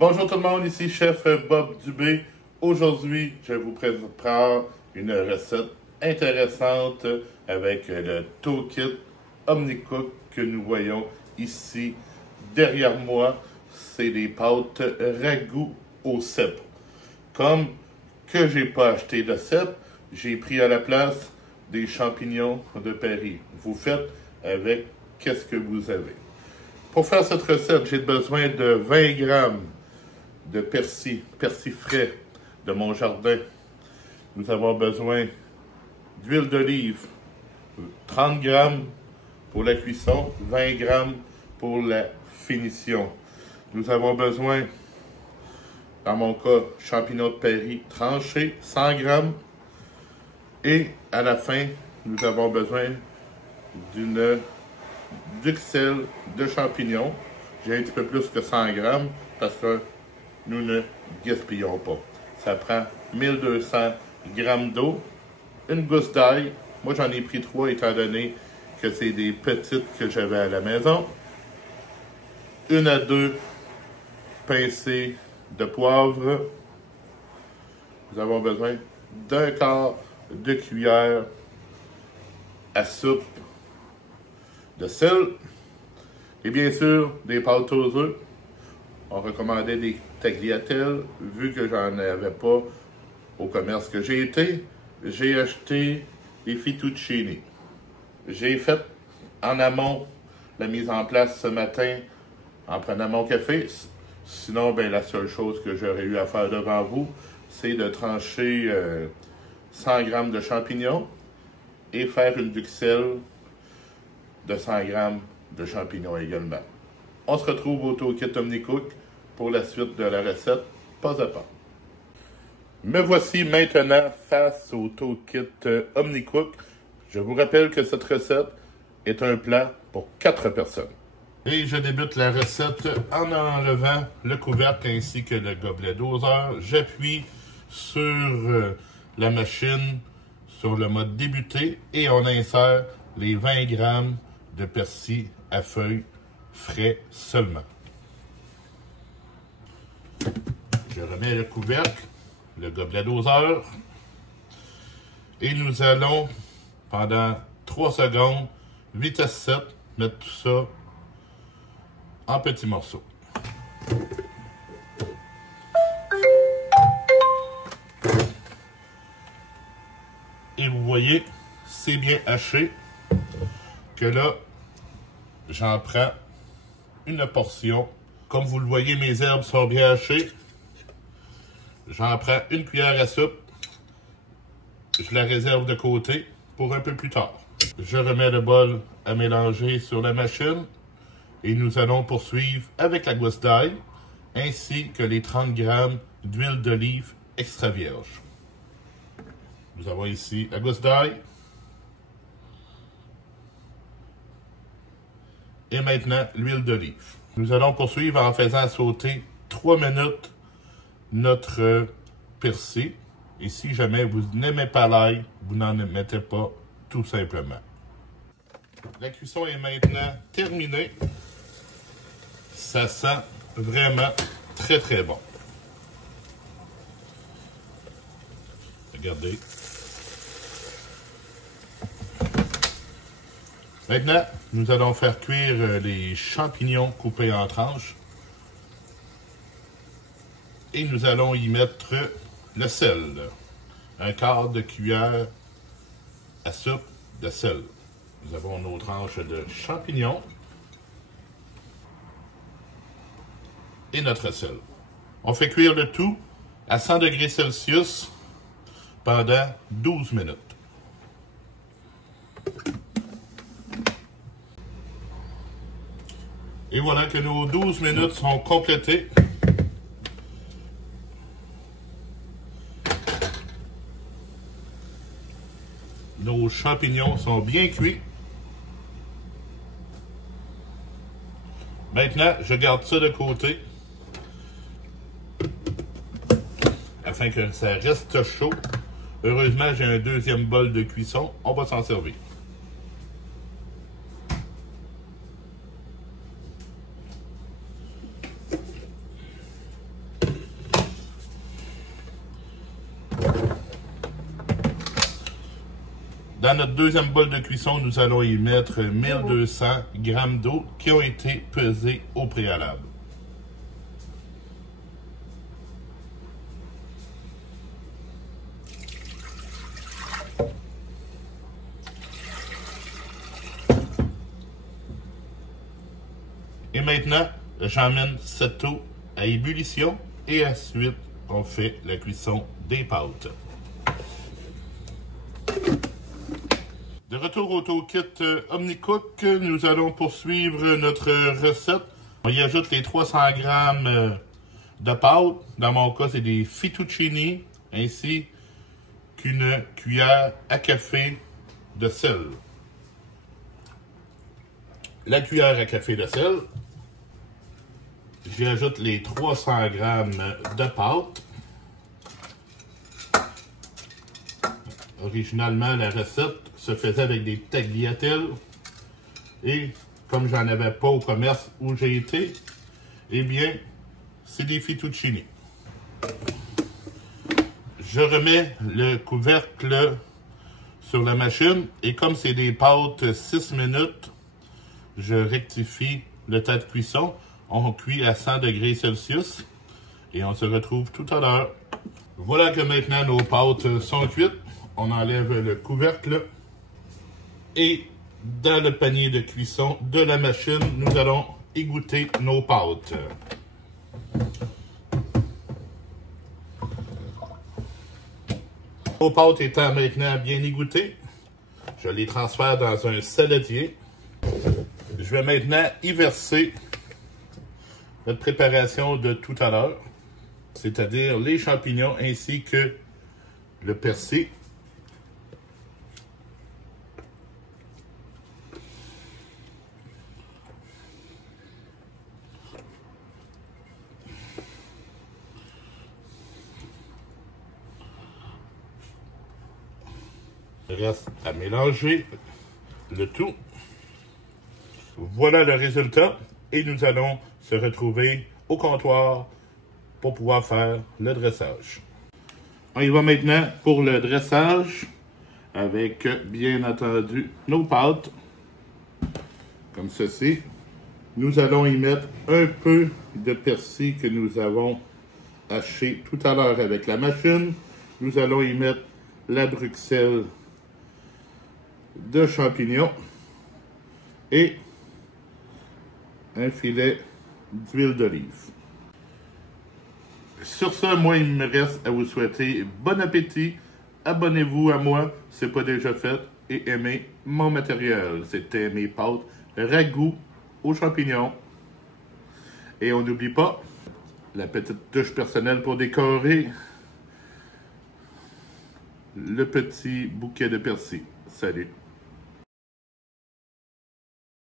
Bonjour tout le monde, ici Chef Bob Dubé. Aujourd'hui, je vous prépare une recette intéressante avec le toolkit OmniCook que nous voyons ici derrière moi. C'est des pâtes ragoût au cèpe. Comme que j'ai pas acheté de cèpe, j'ai pris à la place des champignons de Paris. Vous faites avec qu'est-ce que vous avez. Pour faire cette recette, j'ai besoin de 20 grammes de persil frais de mon jardin. Nous avons besoin d'huile d'olive, 30 grammes pour la cuisson, 20 grammes pour la finition. Nous avons besoin, dans mon cas, champignons de Paris tranchés, 100 grammes. Et à la fin, nous avons besoin d'une duxelle de champignons. J'ai un petit peu plus que 100 grammes parce que nous ne gaspillons pas. Ça prend 1200 grammes d'eau, une gousse d'ail. Moi, j'en ai pris 3 étant donné que c'est des petites que j'avais à la maison. 1 à 2 pincées de poivre. Nous avons besoin d'un quart de cuillère à soupe de sel. Et bien sûr, des pâtes aux œufs. On recommandait des tagliatelles. Vu que j'en avais pas au commerce que j'ai été, j'ai acheté des fettuccini. J'ai fait en amont la mise en place ce matin en prenant mon café. Sinon, ben, la seule chose que j'aurais eu à faire devant vous, c'est de trancher 100 grammes de champignons et faire une duxelle de 100 grammes de champignons également. On se retrouve au toolkit OmniCook pour la suite de la recette, pas à pas. Me voici maintenant face au toolkit OmniCook. Je vous rappelle que cette recette est un plat pour 4 personnes. Et je débute la recette en enlevant le couvercle ainsi que le gobelet doseur. J'appuie sur la machine sur le mode débuter et on insère les 20 grammes de persil à feuilles frais seulement. Je remets le couvercle, le gobelet doseur et nous allons pendant 3 secondes, 8 à 7, mettre tout ça en petits morceaux. Et vous voyez, c'est bien haché que là, j'en prends une portion. Comme vous le voyez, mes herbes sont bien hachées. J'en prends une cuillère à soupe. Je la réserve de côté pour un peu plus tard. Je remets le bol à mélanger sur la machine et nous allons poursuivre avec la gousse d'ail ainsi que les 30 grammes d'huile d'olive extra vierge. Nous avons ici la gousse d'ail. Et maintenant, l'huile d'olive. Nous allons poursuivre en faisant sauter 3 minutes notre persil. Et si jamais vous n'aimez pas l'ail, vous n'en mettez pas tout simplement. La cuisson est maintenant terminée. Ça sent vraiment très très bon. Regardez. Maintenant, nous allons faire cuire les champignons coupés en tranches. Et nous allons y mettre le sel. Un quart de cuillère à soupe de sel. Nous avons nos tranches de champignons. Et notre sel. On fait cuire le tout à 100 degrés Celsius pendant 12 minutes. Et voilà que nos 12 minutes sont complétées. Nos champignons sont bien cuits. Maintenant, je garde ça de côté afin que ça reste chaud. Heureusement, j'ai un deuxième bol de cuisson. On va s'en servir. Dans notre deuxième bol de cuisson, nous allons y mettre 1200 g d'eau qui ont été pesés au préalable. Et maintenant, j'emmène cette eau à ébullition et ensuite, on fait la cuisson des pâtes. De retour au toolkit OmniCook, nous allons poursuivre notre recette. On y ajoute les 300 g de pâte. Dans mon cas, c'est des fettuccini, ainsi qu'une cuillère à café de sel. La cuillère à café de sel. J'y ajoute les 300 g de pâte. Originalement, la recette se faisait avec des tagliatelles. Et comme j'en avais pas au commerce où j'ai été, eh bien, c'est des fettuccini. Je remets le couvercle sur la machine et comme c'est des pâtes 6 minutes, je rectifie le temps de cuisson. On cuit à 100 degrés Celsius et on se retrouve tout à l'heure. Voilà que maintenant nos pâtes sont cuites. On enlève le couvercle et dans le panier de cuisson de la machine, nous allons égoutter nos pâtes. Nos pâtes étant maintenant bien égouttées, je les transfère dans un saladier. Je vais maintenant y verser notre préparation de tout à l'heure, c'est-à-dire les champignons ainsi que le persil. Il reste à mélanger le tout. Voilà le résultat et nous allons se retrouver au comptoir pour pouvoir faire le dressage. On y va maintenant pour le dressage avec bien entendu nos pâtes comme ceci. Nous allons y mettre un peu de persil que nous avons haché tout à l'heure avec la machine. Nous allons y mettre la bruxelle de champignons et un filet d'huile d'olive. Sur ce, moi, il me reste à vous souhaiter bon appétit. Abonnez-vous à moi, si ce n'est pas déjà fait, et aimez mon matériel. C'était mes pâtes ragoût aux champignons. Et on n'oublie pas la petite touche personnelle pour décorer le petit bouquet de persil. Salut!